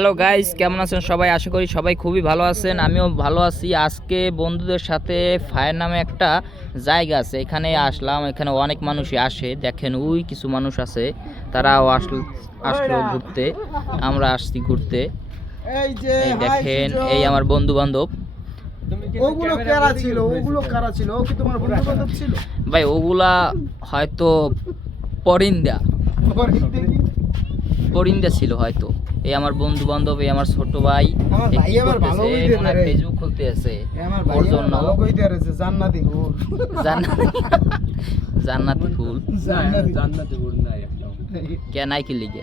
Hello guys, কেমন আছেন সবাই? আশা করি সবাই খুবই ভালো আছেন। আমিও ভালো আছি। আজকে বন্ধুদের সাথে ফায়ার নামে একটা জায়গা আছে, এখানে আসলাম। এখানে অনেক মানুষই আসে, দেখেন ওই কিছু মানুষ আছে, তারাও আসলো ঘুরতে। আমরা আসছি ঘুরতে। এই দেখেন, এই আমার বন্ধু বান্ধব। ওগুলো কারা ছিল? ওগুলো কারা ছিল? ও কি তোমার বন্ধু বান্ধব ছিল? ভাই ওগুলা হয়তো পরিন্দা পরিন্দা ছিল হয়তো। এই আমার বন্ধু বান্ধব, এই আমার ছোট ভাই। আমার ভাই আবার ভালো কইতে পারে। ফেসবুক খুলতে আছে আমার ভাই ওর আবার জন্য। ভালো কইতে পারে, জান্নাতি হুর। জান্নাতি ফুল জান্নাতি হুর নাই একদম। কে নাই কি লিগে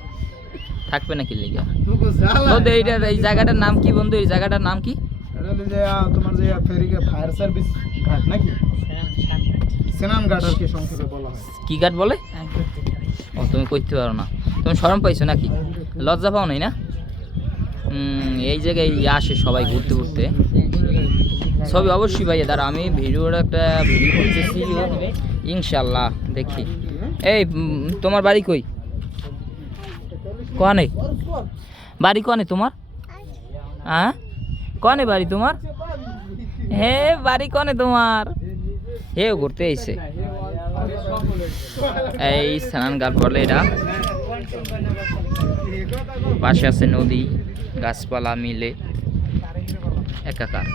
থাকবে না কি লিগে? তুকো জালা। বন্ধু এই জায়গাটার নাম কি? বন্ধু এই জায়গাটার নাম কি? এটা হলো যে তোমার যে ফেরিকে ফায়ার সার্ভিস ঘাট নাকি? সেনান ঘাট আর কি সংক্ষেপে বলা হয়। কি ঘাট বলে? ও তুমি কইতে পারো না? তুমি শরম পাইছো নাকি? লজ্জা পাও নাই না? এই জায়গায় আসে সবাই ঘুরতে ঘুরতে। ছবি অবশ্যই ভাইয়া, দাঁড়া আমি ভিডিওর একটা ভিডিও করতেছি ইনশাল্লাহ, দেখি। এই তোমার বাড়ি কই? কনে বাড়ি? কনে তোমার? হ্যাঁ, কনে বাড়ি তোমার? হে বাড়ি কনে তোমার? হে ঘুরতে আইছে। এই স্নান ঘাট বলে এটা। পাশে আছে নদী, গাছপালা মিলে একাকার।